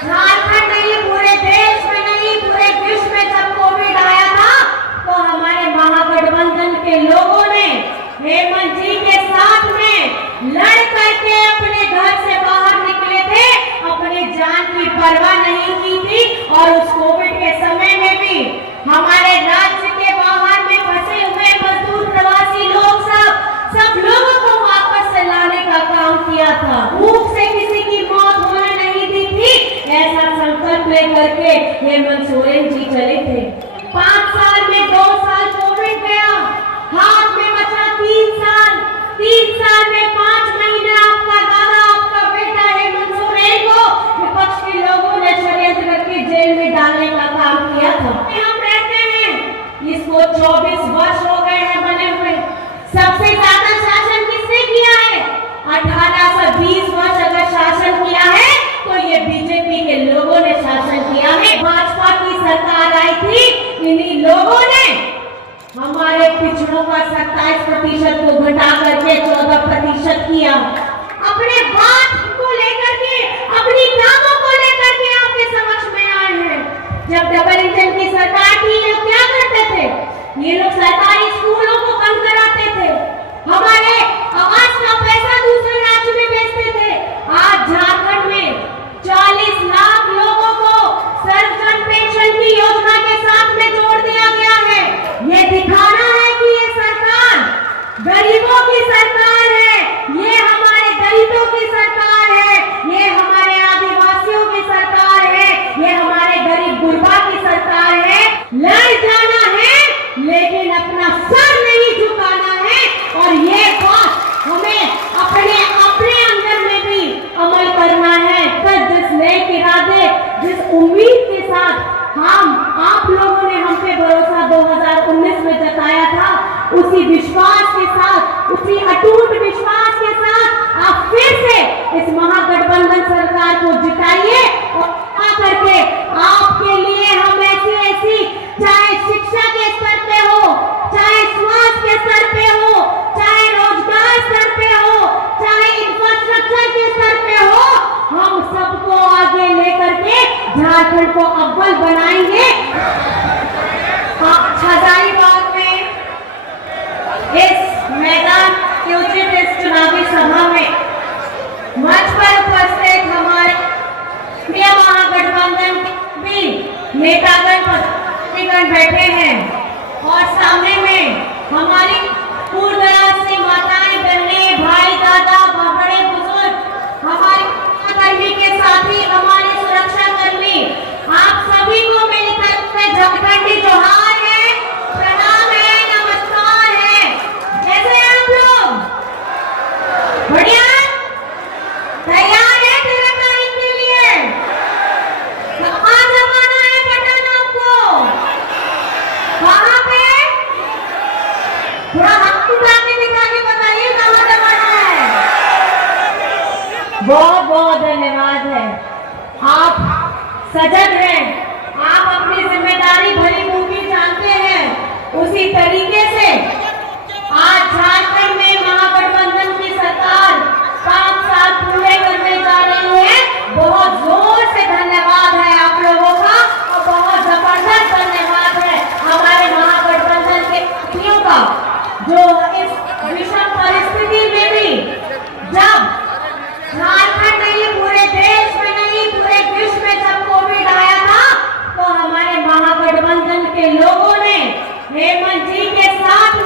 झारखंड नहीं, पूरे देश में नहीं, पूरे विश्व में जब कोविड आया था तो हमारे महागठबंधन के लोगों ने हेमंत जी के साथ में लड़ करके अपने घर से बाहर निकले थे, अपनी जान की परवाह नहीं की थी। और उस कोविड के समय में भी हमारे राज्य के बाहर में फंसे हुए मजदूर प्रवासी लोग सब लोगों को वापस से लाने का काम किया था। भूख से किसी की मौत होने नहीं दी थी, ऐसा संकल्प लेकर के हेमंत सोरेन जी चले थे। 5 साल में 2 साल कोविड गया, हाथ में बचा 3 साल, 3 साल में 5 महीने आपका दादा, आपका बेटा हेमंत सोरेन को विपक्ष के लोगों ने षड्यंत्र करके जेल में डालने का काम किया था। हम रहते हैं, इसको 24 वर्ष हो गए हैं बने हुए। सबसे ज्यादा शासन किसने किया है? 18 से 20 वर्ष अगर शासन किया है तो ये बीजेपी के लोगों ने शासन किया है। भाजपा की सरकार आई थी, इन्हीं लोगों ने हमारे पिछड़ों का 27% को घटा करके 14% किया। अपने बात को लेकर के, अपनी कामों को लेकर के आपके समक्ष में आए हैं। जब डबल इंजन की सरकार थी, ये लोग क्या करते थे? ये लोग सरकारी स्कूलों को बंद कराते थे, हमारे आवास का पैसा दूसरे राज्य में भेजते थे। आज झारखंड में 40 लाख लोगों को सर्वजन पेंशन की योजना के साथ में जोड़ दिया गया है। ये दिखाना है कि ये सरकार गरीबों की सरकार है, ये हमारे दलितों की सरकार है, ये हमारे आदिवासियों की सरकार है, ये हमारे गरीब गुरबा की सरकार है। लड़ जाना है लेकिन अपना सर नहीं झुकाना है, और ये बात हमें अपने अंदर में भी अमल करना है। तो जिस नेक इरादे, जिस उम्मीद के साथ आप लोगों ने हम पे भरोसा 2019 में जताया था, उसी विश्वास के साथ, उसी अटूट विश्वास के साथ आप फिर से इस महागठबंधन सरकार को जिताइए। और करके आपके लिए हम ऐसी चाहे शिक्षा के स्तर पे हो, चाहे स्वास्थ्य के स्तर पे हो, चाहे रोजगार स्तर पे हो, चाहे इंफ्रास्ट्रक्चर के स्तर पे हो, हम सबको आगे लेकर के झारखंड को अव्वल बनाएंगे। हजारीबाग में इस मैदान के उचित इस चुनावी सभा में मंच पर उपस्थित हमारे महागठबंधन भी नेतागण बैठे हैं, और सामने में हमारी दूर दराज से माताएं, बहनें, भाई, दादा, बड़े बुजुर्ग, हमारे कर्मी के साथी, हमारे सुरक्षा कर्मी, आप सभी को मेरी तरफ से झारखंडी जोहार है, प्रणाम है, नमस्कार है। कैसे हैं आप लोग? बढ़िया, तैयार है तेरे तारीख के लिए? कहाँ जमाना है बटन आपको? कहाँ पे? थोड़ा हाथ उठा के दिखा के बताइए कहाँ जमाना है। बहुत बहुत धन्यवाद है, आप सजग हैं, आप अपनी जिम्मेदारी भली भूखी जानते हैं। उसी तरीके से आज झारखंड में महागठबंधन की सरकार 5 साल पूरे करने जा रही है। बहुत जोर से धन्यवाद है आप लोगों का, और बहुत जबरदस्त धन्यवाद है हमारे महागठबंधन के साथियों का, जो इस विषम परिस्थिति में भी, जब झारखंड नहीं, पूरे देश में नहीं, पूरे विश्व में जब कोविड आया था तो हमारे महागठबंधन के लोगों ने हेमंत जी के साथ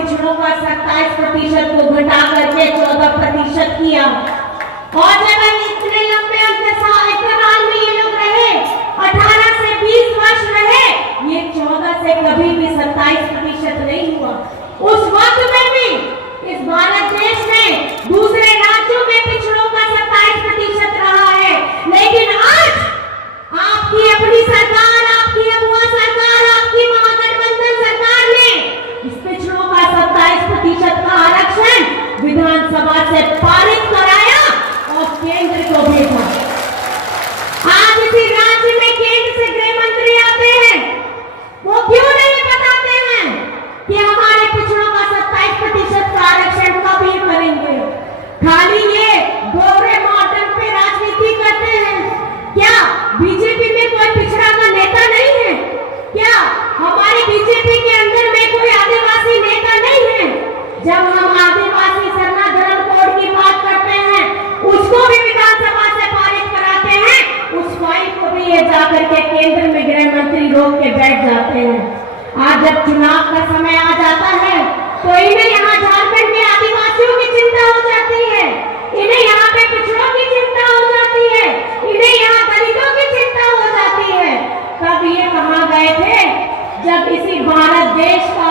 पिछड़ों का 27% को घटा करके 14% किया। और जब इतने लंबे अंतराल में ये लोग रहे, 18 से 20 वर्ष रहे, ये 14 से कभी भी 27% नहीं हुआ। उस वक्त में भी इस भारत देश में दूसरे राज्यों में पिछड़ों का 27% रहा है, लेकिन आज आपकी अपनी सरकार, आपकी अगुआ सरकार, आपकी महागठबंधन सरकार ने इस पिछड़ों का 27% का आरक्षण विधानसभा से पारित कराया और केंद्र को भेजा। आज इसी राज्य में केंद्र से गृह मंत्री आते हैं, वो क्यों नहीं बताते हैं कि हमारे पिछड़ों का 27% का आरक्षण कब ये करेंगे? खाली ये गोरे मॉडल पे राजनीति करते हैं। क्या बीजेपी में कोई पिछड़ा का नेता नहीं है? क्या हमारे बीजेपी के अंदर में कोई आदिवासी नेता नहीं है? जब हम आदिवासी सरना धर्म कोड की बात करते हैं, उसको भी विधानसभा से पारित कराते हैं, उस फाइल को भी ये जाकर के केंद्र में गृह मंत्री रोक के बैठ जाते हैं। आज जब चुनाव का समय आ जाता है तो इन्हें यहाँ झारखंड के आदिवासियों की चिंता हो जाती है, इन्हें यहाँ पे पिछड़ों की चिंता हो जाती है, इन्हें यहाँ दलितों की चिंता हो जाती है। तब ये कहाँ गए थे जब इसी भारत देश का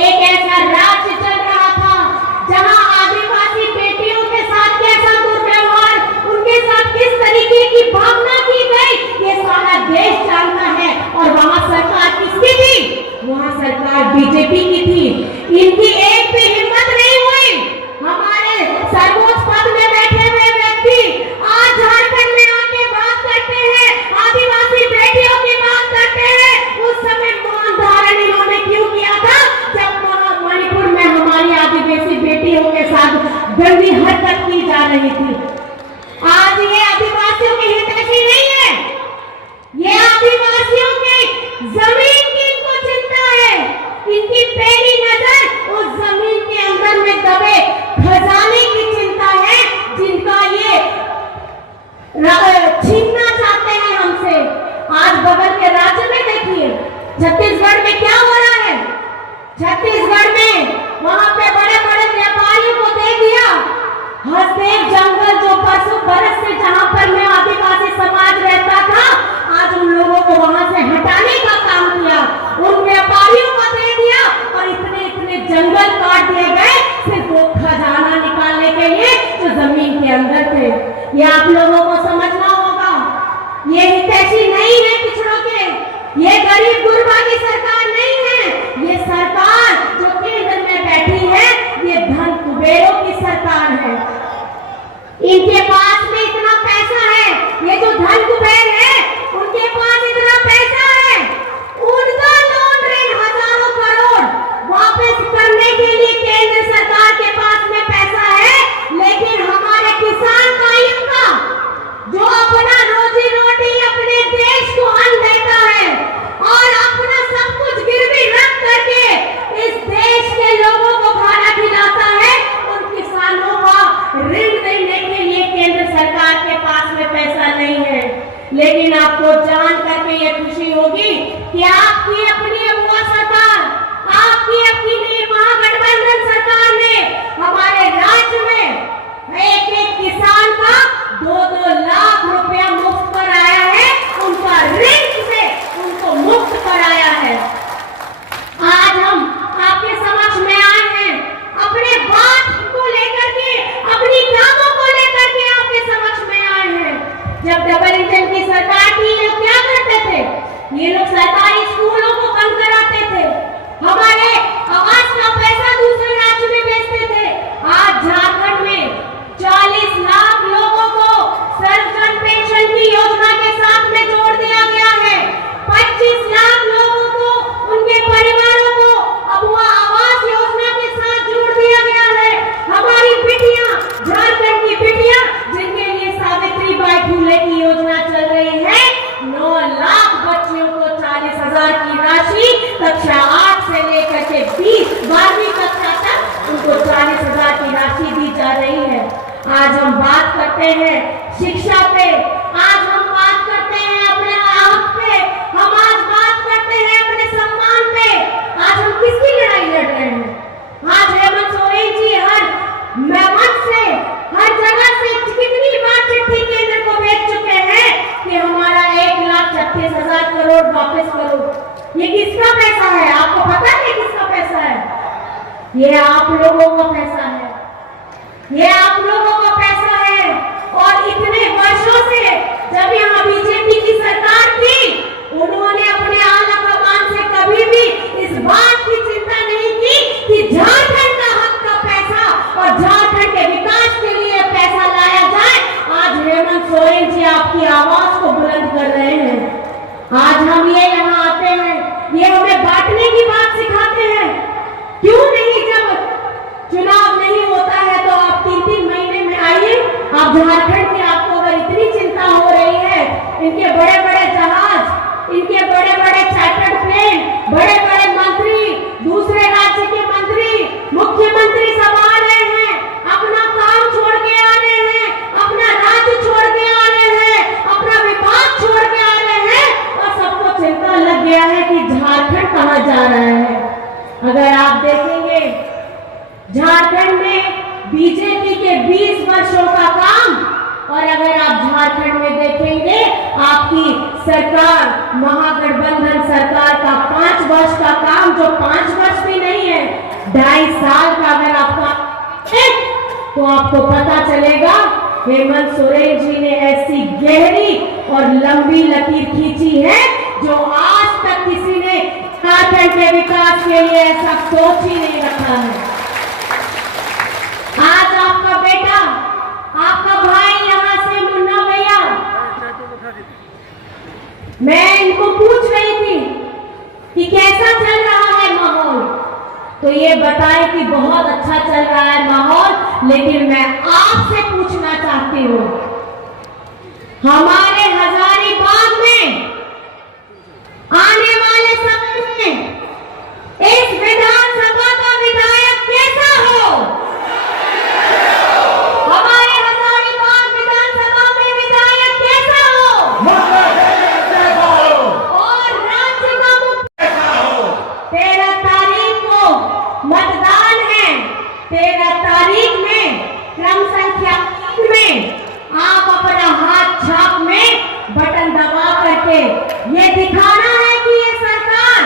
एक ऐसा राज्य चल रहा था जहाँ आदिवासी बेटियों के साथ कैसा दुर्व्यवहार, उनके साथ किस तरीके की भावना की गई, ये सारा देश जानता है। और वहाँ सरकार किसकी थी? वहाँ सरकार बीजेपी की थी। इनकी एक भी हिम्मत नहीं हुई। हमारे सर्वोच्च पद में बैठे हुए व्यक्ति आज झारखंड में आके बात करते हैं, आदिवासी बेटियों की बात करते हैं। उस समय मौन धारण इन्होंने क्यों किया था जब मणिपुर में हमारी आदिवासी बेटियों के साथ गंदी हरकत की जा रही थी? आज ये आदिवासियों की हितैषी नहीं है, ये आदिवासियों के जमीन की इनको चिंता है। इनकी पहली नजर उस जमीन के अंदर में दबे खजाने की चिंता है, जिनका ये छीनना चाहते हैं हमसे। आज बगल के राज्य में देखिए, छत्तीसगढ़ में क्या हो रहा है। छत्तीसगढ़ में वहां पे बड़े बड़े व्यापारियों को दे दिया हसदेव जंगल, जो बरसों बरस से जहां पर में आदिवासी समाज रहता था, आज उन लोगों को वहां से हटाने का काम किया, उन व्यापारियों को दे दिया और इतने इतने जंगल काट दिए गए सिर्फ वो खजाना निकालने के लिए जो जमीन के अंदर थे। ये आप लोगों को समझना होगा, ये हितैषी नहीं है पिछड़ों के, ये गरीब गुरबा की सरकार नहीं है। ये सरकार जो केंद्र में बैठी है, ये धन कुबेरों की सरकार है। इनके पास में इतना पैसा है, ये जो धन कुबेर है उनके पास इतना पैसा है, उनका लोन ऋण हजारों करोड़ वापस करने के लिए केंद्र सरकार के पास में पैसा है। लेकिन हमारे किसान भाइयों का जो अपना रोजी रोटी अपने देश को अन्न देता है और अपना सब कुछ गिरवी रख करके इस देश के लोगों को खाना खिलाता है, उन किसानों का ऋण देने के लिए केंद्र सरकार के पास में पैसा नहीं है। लेकिन आपको जान करके ये खुशी होगी कि आपकी अपनी अगुआ सरकार, आपकी अपनी महागठबंधन सरकार ने हमारे राज्य में एक एक किसान का 2-2 लाख रुपया मुफ्त कराया है, उनका ऋण से उनको मुक्त कराया है। आज हम आपके समक्ष में आए हैं अपने बात को लेकर के, अपनी कामों को लेकर के आपके समक्ष में आए हैं। जब डबल इंजन की सरकार थी, ये लोग क्या करते थे? ये लोग सरकारी स्कूलों को बंद कराते थे, हमारे आवास का पैसा दूसरे राज्य में भेजते थे। आज झारखंड में 40 लाख लोगों को सर्वजन पेंशन की योजना के साथ में जोड़ दिया गया है। 25 लाख लोगों को, उनके परिवारों को अगुआ आवास योजना के साथ जोड़ दिया गया है। हमारी बिटियां, झारखंड की बिटियां, जिनके लिए सावित्रीबाई फुले की योजना चल रही है, 9 लाख बच्चियों को 40,000 की राशि कक्षा 8 से लेकर के 12वीं कक्षा तक उनको 40,000 की राशि दी जा रही है। आज हम बात करते हैं शिक्षा पे, आज हम बात करते हैं अपने हक पे, हम आज बात करते हैं अपने सम्मान पे। आज हम किसकी लड़ाई लड़ रहे हैं? आप लोगों का पैसा है, ये आप लोगों का पैसा है। और इतने वर्षों से जब यहाँ बीजेपी की सरकार थी, उन्होंने अपने आला कमान से कभी भी इस बात की चिंता नहीं की कि झारखंड का हक का पैसा और झारखंड के विकास के लिए पैसा लाया जाए। आज हेमंत सोरेन जी आपकी आवाज को बुलंद कर रहे हैं। आज हम ये यहाँ आते हैं, ये हमें बांटने की बात सिखाते हैं। क्यों नहीं, जब चुनाव नहीं होता है तो आप 3-3 महीने में आइए। आप झारखंड की, आपको अगर इतनी चिंता हो रही है, इनके बड़े बड़े जहाज, इनके बड़े बड़े चार्टर्ड प्लेन, बड़े बड़े मंत्री, दूसरे राज्य के मंत्री, मुख्यमंत्री सब आ रहे हैं, अपना काम छोड़ के आ रहे हैं, अपना राज्य छोड़ के आ रहे हैं, अपना विभाग छोड़ के आ रहे हैं, और सबको चिंता लग गया है कि झारखंड कहाँ जा रहा है। अगर आप देखेंगे झारखंड में बीजेपी के 20 वर्षों का काम, और अगर आप झारखंड में देखेंगे आपकी सरकार, महागठबंधन सरकार का 5 वर्ष का काम, जो 5 वर्ष भी नहीं है, 2.5 साल का अगर आपका, तो आपको पता चलेगा हेमंत सोरेन जी ने ऐसी गहरी और लंबी लकीर खींची है जो आज तक किसी ने झारखंड के विकास के लिए ऐसा सोच ही नहीं रखा है। आज आपका बेटा, आपका भाई यहाँ से, मुन्ना भैया, मैं इनको पूछ रही थी कि कैसा चल रहा है माहौल, तो ये बताए कि बहुत अच्छा चल रहा है माहौल। लेकिन मैं आपसे पूछना चाहती हूँ, हमारे हजारीबाग में आने वाले समय में इस विधानसभा का विधायक कैसा हो? हमारे हजारीबाग विधानसभा में विधायक कैसा हो? और राज्य का मुख्य 13 तारीख को मतदान है। 13 तारीख में क्रम संख्या 3 में आप अपना हाथ छाप में बटन दबा करके ये दिखाना है कि ये सरकार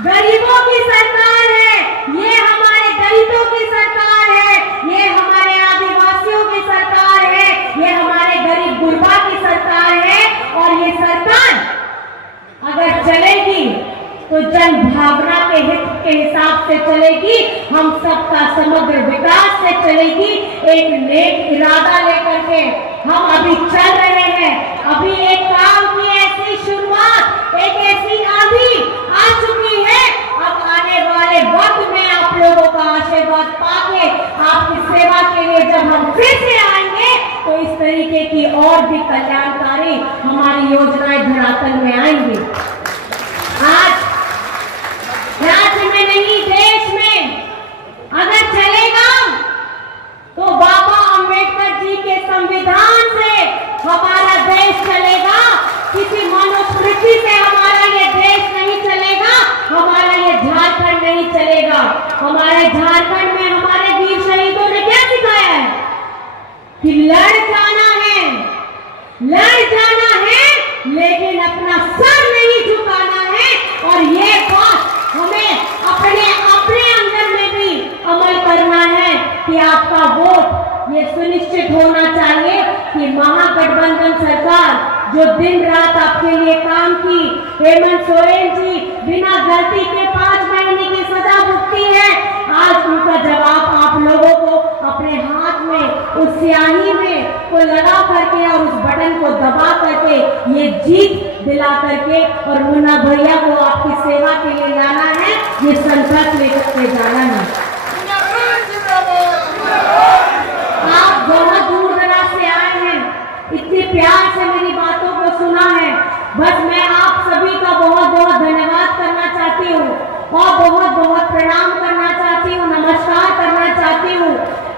गरीबों की सरकार है, ये हमारे दलितों की सरकार है, ये हमारे आदिवासियों की सरकार है, ये हमारे गरीब गुरबा की सरकार है। और ये सरकार अगर चलेगी तो जन भावना के हित के हिसाब से चलेगी, हम सबका समग्र विकास से चलेगी, एक नेक इरादा लेकर के हम अभी चल रहे हैं। अभी एक काम की ऐसी शुरुआत, एक ऐसी आंधी आ चुकी है। अब आने वाले वक्त में आप लोगों का आशीर्वाद पाके आपकी सेवा के लिए जब हम फिर से आएंगे तो इस तरीके की और भी कल्याणकारी हमारी योजनाएं धरातल में आएंगी। आज राज्य में नहीं, देश में अगर चलेगा तो बाबा अंबेडकर जी के संविधान से हमारा देश चलेगा। किसी मनुस्मृति से हमारा ये देश नहीं चलेगा, हमारा ये झारखंड नहीं चलेगा। हमारे झारखंड में हमारे वीर शहीदों ने क्या सिखाया है कि लड़ जाना है, लड़ जाना है, लेकिन अपना सर नहीं झुकाना है। और ये बात हमें अपने अंदर में भी अमल करना है कि आपका वोट ये सुनिश्चित होना चाहिए कि महागठबंधन सरकार जो दिन रात आपके लिए काम की, हेमंत सोरेन जी बिना गलती के 5 महीने की सजा भुगती है, आज उनका जवाब आप लोगों को अपने हाथ में उस स्याही में को लगा करके और उस बटन को दबा करके ये जीत दिला करके और मुन्ना भैया को आपकी सेवा के लिए लाना है, ये संकल्प लेकर के जाना है। आप बहुत दूर दराज से आए हैं, इतने प्यार से मेरी बातों को सुना है। बस मैं आप सभी का बहुत बहुत धन्यवाद करना चाहती हूँ और बहुत बहुत प्रणाम करना चाहती हूँ, नमस्कार करना चाहती हूँ।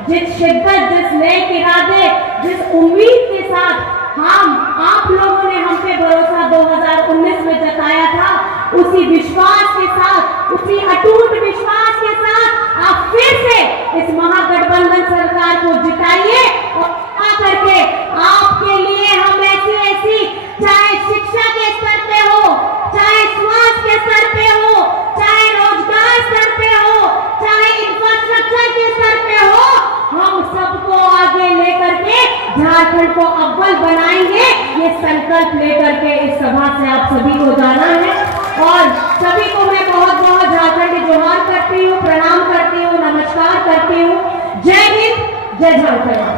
जिस शिद्दत, जिस नेक इरादे, जिस उम्मीद के साथ आप लोगों ने हम पे भरोसा 2019 में जताया था, उसी विश्वास के साथ, उसी अटूट विश्वास के साथ आप फिर से इस महागठबंधन सरकार को जिताइए और करके आपके लिए हम ऐसी चाहे शिक्षा के स्तर पे हो, चाहे स्वास्थ्य के स्तर पे हो, चाहे रोजगार स्तर पे हो, चाहे इंफ्रास्ट्रक्चर ये संकल्प लेकर के इस सभा से आप सभी को जाना है। और सभी को मैं बहुत बहुत झारखंड जोहार करती हूँ, प्रणाम करती हूँ, नमस्कार करती हूँ। जय हिंद, जय झारखंड।